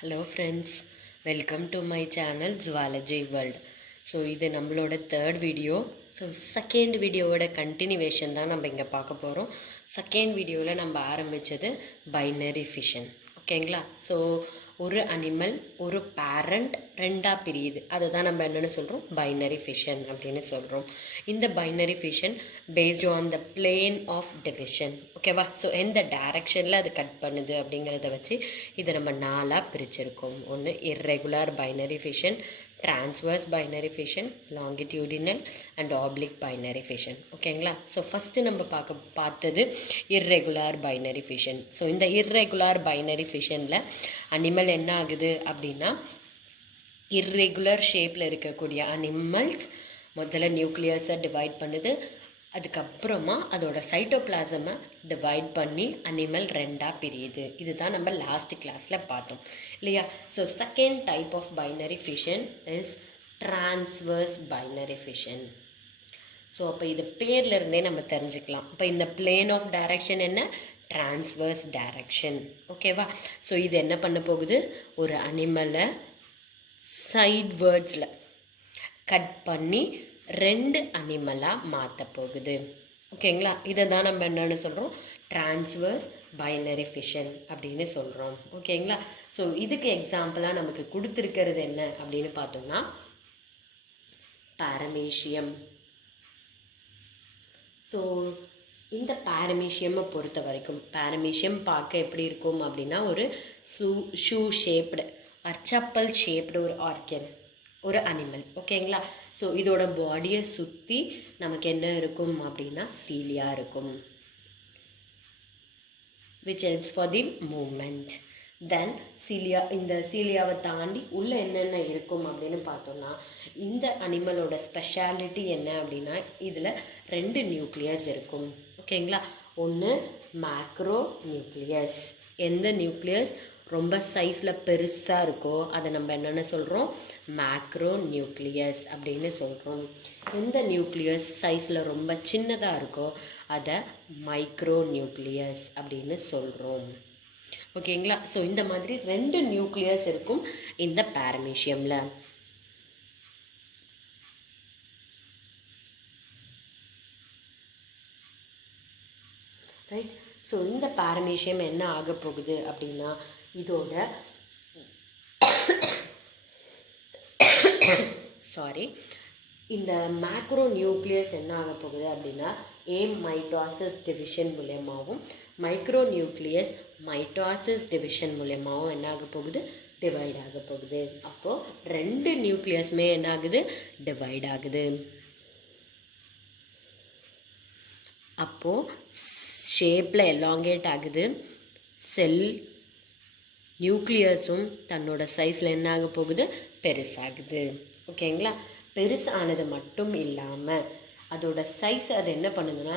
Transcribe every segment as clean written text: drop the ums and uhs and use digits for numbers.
Hello friends, welcome to my channel Zoology World. So இது நம்மளோட third video. So second வீடியோவோட continuation தான் நம்ம இங்கே பார்க்க போகிறோம். செகண்ட் வீடியோவில் நம்ம ஆரம்பித்தது பைனரி ஃபிஷன். ஓகேங்களா? ஸோ ஒரு அனிமல் ஒரு பேரண்ட் ரெண்டாக பிரியுது, அதை தான் நம்ம என்னென்னு சொல்கிறோம், பைனரி ஃபிஷன் அப்படின்னு சொல்கிறோம். இந்த binary fission based on the plane of division. ஓகேவா? ஸோ எந்த டைரக்ஷனில் அது கட் பண்ணுது அப்படிங்கிறத வச்சு இதை நம்ம நாலாக பிரிச்சிருக்கோம். ஒன்று irregular binary fission, transverse binary fission, longitudinal and oblique binary fission. ஓகேங்களா? ஸோ ஃபஸ்ட்டு நம்ம பார்த்தது irregular binary fission. ஸோ இந்த irregular binary fissionல அனிமல் என்ன ஆகுது அப்படின்னா, irregular ஷேப்பில் இருக்கக்கூடிய அனிமல்ஸ் முதல்ல நியூக்ளியஸை டிவைட் பண்ணுது, அதுக்கப்புறமா அதோட சைட்டோபிளாசமை டிவைட் பண்ணி அனிமல் ரெண்டாக பிரியுது. இதுதான் நம்ம லாஸ்ட் கிளாஸில் பார்த்தோம் இல்லையா? So second type of binary fission is transverse binary fission. So அப்போ இது பேர்லேருந்தே நம்ம தெரிஞ்சுக்கலாம். இப்போ இந்த பிளேன் ஆஃப் டைரக்ஷன் என்ன, டிரான்ஸ்வர்ஸ் டைரக்ஷன். ஓகேவா? ஸோ இது என்ன பண்ண போகுது, ஒரு அனிமலை சைட்வேர்ட்ஸில் கட் பண்ணி ரெண்டு அனிமலாக மாற்ற போகுது. ஓகேங்களா? இதை தான் நம்ம என்னென்னு சொல்கிறோம், டிரான்ஸ்வர்ஸ் பைனரி ஃபிஷன் அப்படின்னு சொல்கிறோம். ஓகேங்களா? ஸோ இதுக்கு எக்ஸாம்பிளாக நமக்கு கொடுத்துருக்கிறது என்ன அப்படின்னு பார்த்தோம்னா, பாரமீஷியம். ஸோ இந்த பாரமீஷியமை பொறுத்த வரைக்கும், பாரமீஷியம் பார்க்க எப்படி இருக்கும் அப்படின்னா, ஒரு ஷூ ஷேப்டு சப்பல் ஷேப்டு ஒரு ஆர்கன், ஒரு அனிமல். ஓகேங்களா? ஸோ இதோட பாடியை சுற்றி நமக்கு என்ன இருக்கும் அப்படின்னா, சீலியா இருக்கும், which helps for the movement. Then cilia, இந்த சீலியாவை தாண்டி உள்ளே என்னென்ன இருக்கும் அப்படின்னு பார்த்தோம்னா, இந்த அனிமலோட ஸ்பெஷாலிட்டி என்ன அப்படின்னா, இதில் ரெண்டு நியூக்ளியஸ் இருக்கும். ஓகேங்களா? ஒன்று மேக்ரோ நியூக்ளியஸ். எந்த நியூக்ளியஸ் ரொம்ப சைஸில் பெருசாக இருக்கோ அதை நம்ம என்னென்னு சொல்கிறோம், மேக்ரோ நியூக்ளியஸ் அப்படின்னு சொல்கிறோம். எந்த நியூக்ளியஸ் சைஸில் ரொம்ப சின்னதாக இருக்கோ அதை மைக்ரோ நியூக்ளியஸ் அப்படின்னு சொல்கிறோம். ஓகேங்களா? ஸோ இந்த மாதிரி ரெண்டு நியூக்ளியஸ் இருக்கும் இந்த பாரமீஷியமில். ரைட்? ஸோ இந்த பாரமீஷியம் என்ன ஆக போகுது அப்படின்னா, இதோட இந்த மேக்ரோ நியூக்ளியஸ் என்ன ஆக போகுது அப்படின்னா, மைட்டோசிஸ் டிவிஷன் மூலயமாவும் மைக்ரோ நியூக்ளியஸ் மைட்டோசிஸ் டிவிஷன் மூலயமாவும் என்ன ஆக போகுது, டிவைட் ஆக போகுது. அப்போது ரெண்டு நியூக்ளியஸுமே என்ன ஆகுது, டிவைட் ஆகுது. அப்போது ஷேப்பில் எலாங்கேட் ஆகுது, செல் நியூக்ளியஸும் தன்னோட சைஸில் என்ன ஆக போகுது, பெருசாகுது. ஓகேங்களா? பெருசானது மட்டும் இல்லாமல் அதோட சைஸ் அது என்ன பண்ணுதுன்னா,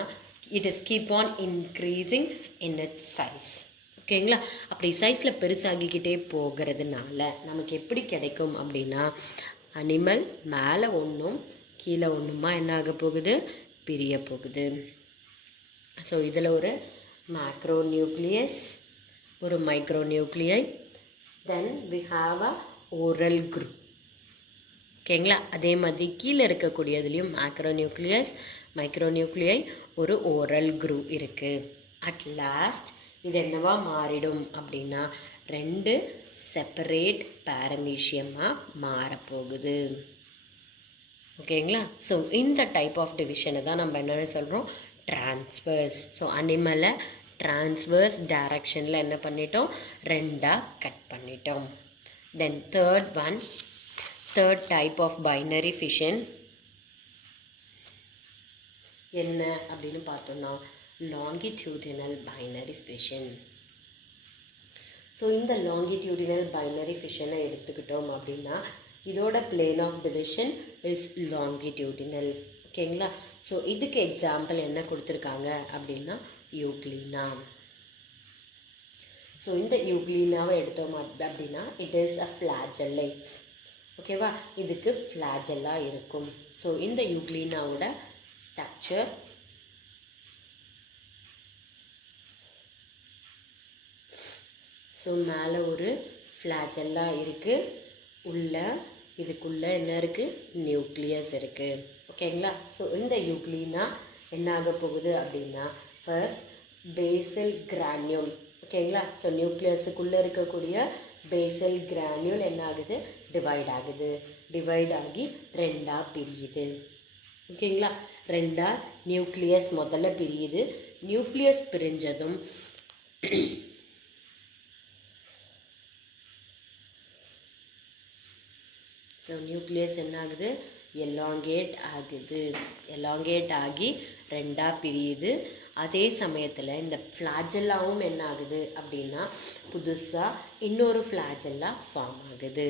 it is keep on increasing in it's size. ஓகேங்களா? அப்படி சைஸில் பெருசாகிக்கிட்டே போகிறதுனால நமக்கு எப்படி கிடைக்கும் அப்படின்னா, அனிமல் மேலே ஒன்றும் கீழே ஒன்றுமா என்ன ஆக போகுது, பிரிய போகுது. ஸோ இதில் ஒரு மேக்ரோ நியூக்ளியஸ், ஒரு micro nuclei, then we have a oral group. ஓகேங்களா? அதே மாதிரி கீழே இருக்கக்கூடியதுலேயும் மேக்ரோ நியூக்ளியஸ், மைக்ரோ நியூக்ளியை, ஒரு ஓரல் குரூப் இருக்குது. அட் லாஸ்ட் இது என்னவா மாறிடும் அப்படின்னா, ரெண்டு செப்பரேட் பாரமீஷியமாக மாறப்போகுது. ஓகேங்களா? ஸோ இந்த டைப் ஆஃப் டிவிஷனை தான் நம்ம என்னென்னு சொல்கிறோம், டிரான்ஸ்வர்ஸ். ஸோ அனிமலை டிரான்ஸ்வர்ஸ் டைரக்ஷனில் என்ன பண்ணிட்டோம், ரெண்டாக கட் பண்ணிட்டோம். Then third type of binary fission என்ன அப்படின்னு பார்த்தோம்னா, லாங்கிடியூடினல் பைனரி ஃபிஷன். ஸோ இந்த லாங்கிடியூடினல் பைனரி ஃபிஷனை எடுத்துக்கிட்டோம் அப்படின்னா, இதோட plane of division is longitudinal. ஓகேங்களா? ஸோ இதுக்கு எக்ஸாம்பிள் என்ன கொடுத்துருக்காங்க அப்படின்னா, யூக்ளினா. ஸோ இந்த யூக்ளினாவை எடுத்தோம் அப்படின்னா, இட் இஸ் அ ஃப்ளாஜெல்லேட்ஸ். ஓகேவா? இதுக்கு ஃப்ளாஜெல்லா இருக்கும். ஸோ இந்த யூக்ளினாவோட ஸ்ட்ரக்சர் ஸோ மேலே ஒரு ஃப்ளாஜெல்லா இருக்குது, உள்ள இதுக்குள்ளே என்ன இருக்குது, நியூக்ளியஸ் இருக்குது. ஓகேங்களா? ஸோ இந்த யூக்ளினா என்ன ஆக போகுது அப்படின்னா ஃபர்ஸ்ட் பேசல் கிரானியூல். ஓகேங்களா? ஸோ நியூக்ளியஸுக்குள்ளே இருக்கக்கூடிய பேசல் கிரானியூல் என்ன ஆகுது, டிவைட் ஆகுது. டிவைட் ஆகி ரெண்டாக பிரியுது. ஓகேங்களா? ரெண்டாக நியூக்ளியஸ் முதல்ல பிரியுது. நியூக்ளியஸ் பிரிஞ்சதும் ஸோ நியூக்ளியஸ் என்ன ஆகுது, எலாங்கேட் ஆகுது. எலாங்கேட் ஆகி ரெண்டாக பிரியுது. அதே சமயத்தில் இந்த ஃப்ளாஜெல்லாவும் என்ன ஆகுது அப்படின்னா புதுசாக இன்னொரு ஃப்ளாஜெல்லா ஃபார்ம் ஆகுது.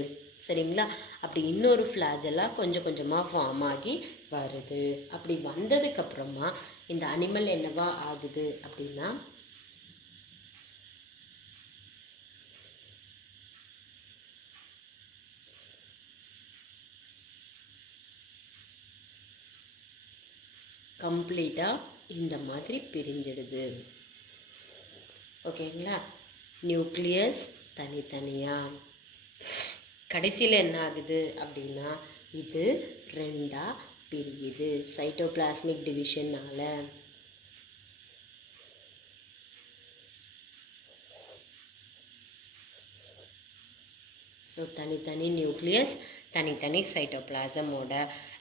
சரிங்களா? அப்படி இன்னொரு ஃப்ளாஜெல்லா கொஞ்சம் கொஞ்சமாக ஃபார்ம் ஆகி வருது. அப்படி வந்ததுக்கப்புறமா இந்த அனிமல் என்னவா ஆகுது அப்படின்னா கம்ப்ளீட்டாக இந்த மாதிரி பிரிஞ்சிடுது. ஓகேங்களா? நியூக்ளியஸ் தனித்தனியாக. கடைசியில் என்ன ஆகுது அப்படின்னா இது ரெண்டாக பிரியுது சைட்டோபிளாஸ்மிக் டிவிஷனால். ஸோ தனித்தனி நியூக்ளியஸ், தனித்தனி சைட்டோபிளாசமோட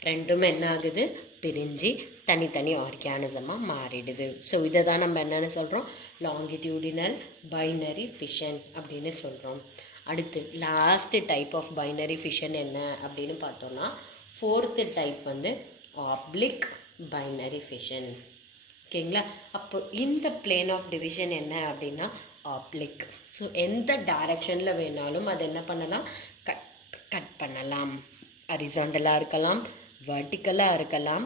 ரெண்டும் என்ன ஆகுது, பிரிஞ்சு தனித்தனி ஆர்கானிசமாக மாறிடுது. ஸோ இதை தான் நம்ம என்னென்னு சொல்கிறோம், லாங்கிடியூடினல் பைனரி ஃபிஷன் அப்படின்னு சொல்கிறோம். அடுத்து last type of binary fission என்ன அப்படின்னு பார்த்தோன்னா ஃபோர்த்து டைப் வந்து ஆப்ளிக் பைனரி ஃபிஷன். ஓகேங்களா? அப்போ இந்த பிளேன் ஆஃப் டிவிஷன் என்ன அப்படின்னா ஆப்ளிக். ஸோ எந்த டைரக்ஷனில் வேணாலும் அது என்ன பண்ணலாம், கட் பண்ணலாம். ஹரிசாண்டலாக இருக்கலாம், வெர்டிக்கலாக இருக்கலாம்,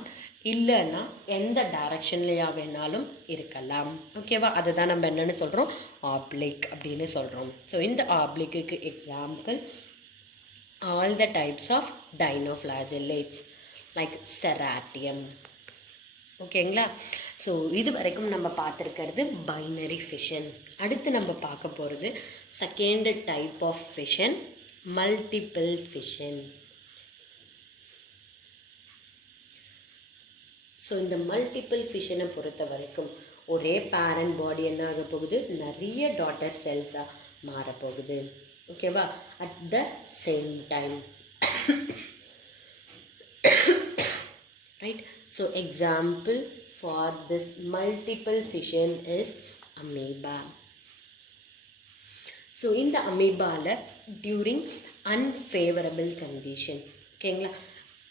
இல்லைன்னா எந்த டைரக்ஷன்லையா வேணாலும் இருக்கலாம். ஓகேவா? அதுதான் நம்ம என்னென்னு சொல்கிறோம், ஆப்ளிக் அப்படின்னு சொல்கிறோம். ஸோ இந்த ஆப்ளிக்கு example all the types of dinoflagellates like ceratium. ஓகேங்களா? ஸோ இது வரைக்கும் நம்ம பார்த்துருக்கிறது பைனரி ஃபிஷன். அடுத்து நம்ம பார்க்க போகிறது second type of fission, multiple fission. So இந்த மல்டிபிள் ஃபிஷனை பொறுத்த வரைக்கும் ஒரே பேரண்ட் பாடி என்ன ஆக போகுது, நிறைய டாட்டர் செல்ஸாக மாறப்போகுது. ஓகேவா? At the same time. Right? So example for this multiple fission is amoeba. So in the amoeba during unfavorable condition, ஓகேங்களா,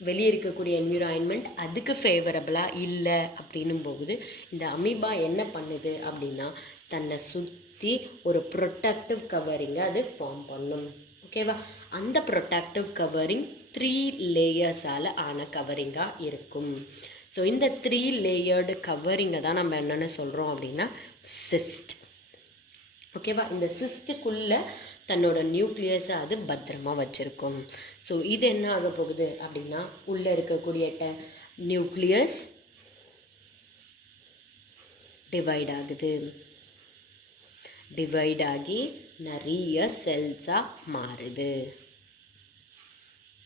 வெளியே இருக்கக்கூடிய என்விரான்மெண்ட் அதுக்கு ஃபேவரபிளாக இல்லை அப்படின்னும் போகுது இந்த அமீபா என்ன பண்ணுது அப்படின்னா தன்னை சுற்றி ஒரு ப்ரொட்டக்டிவ் கவரிங்கை அது ஃபார்ம் பண்ணும். ஓகேவா? அந்த ப்ரொட்டக்டிவ் கவரிங் 3 லேயர்ஸால் ஆன கவரிங்காக இருக்கும். ஸோ இந்த 3 லேயர்டு கவரிங்கை தான் நம்ம என்னென்னு சொல்கிறோம் அப்படின்னா சிஸ்ட். ஓகேவா? இந்த சிஸ்ட்டுக்குள்ளே தன்னோட நியூக்ளியஸை அது பத்திரமாக வச்சுருக்கும். ஸோ இது என்ன ஆக போகுது அப்படின்னா உள்ளே இருக்கக்கூடிய நியூக்ளியஸ் டிவைட் ஆகுது. டிவைட் ஆகி நிறைய செல்ஸாக மாறுது.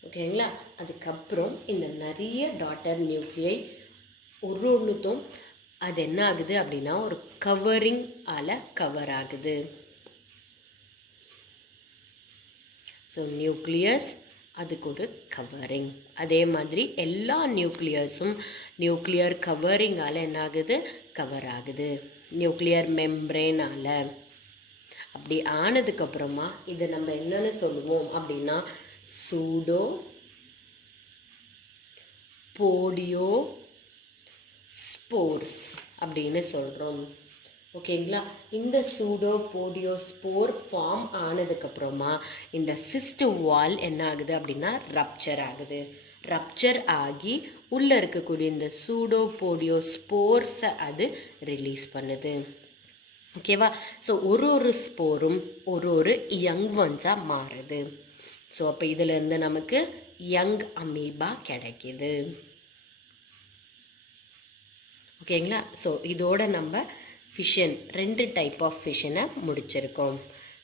ஓகேங்களா? அதுக்கப்புறம் இந்த நிறைய டாட்டர் நியூக்ளியை ஒன்றுத்தும் அது என்ன ஆகுது அப்படின்னா ஒரு கவரிங் கவர் ஆகுது. ஸோ நியூக்ளியஸ் அதுக்கு ஒரு கவரிங். அதே மாதிரி எல்லா நியூக்ளியஸும் நியூக்ளியர் கவரிங்கால் என்ன ஆகுது, கவர் ஆகுது, நியூக்ளியர் மெம்ப்ரேனால். அப்படி ஆனதுக்கப்புறமா இதை நம்ம என்னென்னு சொல்லுவோம் அப்படின்னா சூடோ போடியோ ஸ்போர்ஸ் அப்படின்னு சொல்கிறோம். ஓகேங்களா? இந்த சூடோ போடியோ ஸ்போர் ஃபார்ம் ஆனதுக்கப்புறமா இந்த சிஸ்ட் வால் என்ன ஆகுது அப்படின்னா ரப்சர் ஆகுது. ரப்சர் ஆகி உள்ளே இருக்கக்கூடிய இந்த சூடோ போடியோ ஸ்போர்ஸை அது ரிலீஸ் பண்ணுது. ஓகேவா? ஸோ ஒரு ஸ்போரும் ஒரு யங் ஒன்ஸாக மாறுது. ஸோ அப்போ இதிலேருந்து நமக்கு யங் அமீபா கிடைக்கிது. ஓகேங்களா? ஸோ இதோட நம்ம ஃபிஷன் 2 டைப் ஆஃப் ஃபிஷனை முடிச்சிருக்கோம்.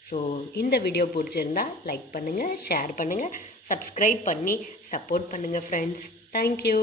ஸோ இந்த வீடியோ பிடிச்சிருந்தா லைக் பண்ணுங்கள், ஷேர் பண்ணுங்கள், சப்ஸ்கிரைப் பண்ணி சப்போர்ட் பண்ணுங்கள் ஃப்ரெண்ட்ஸ். தேங்க்யூ.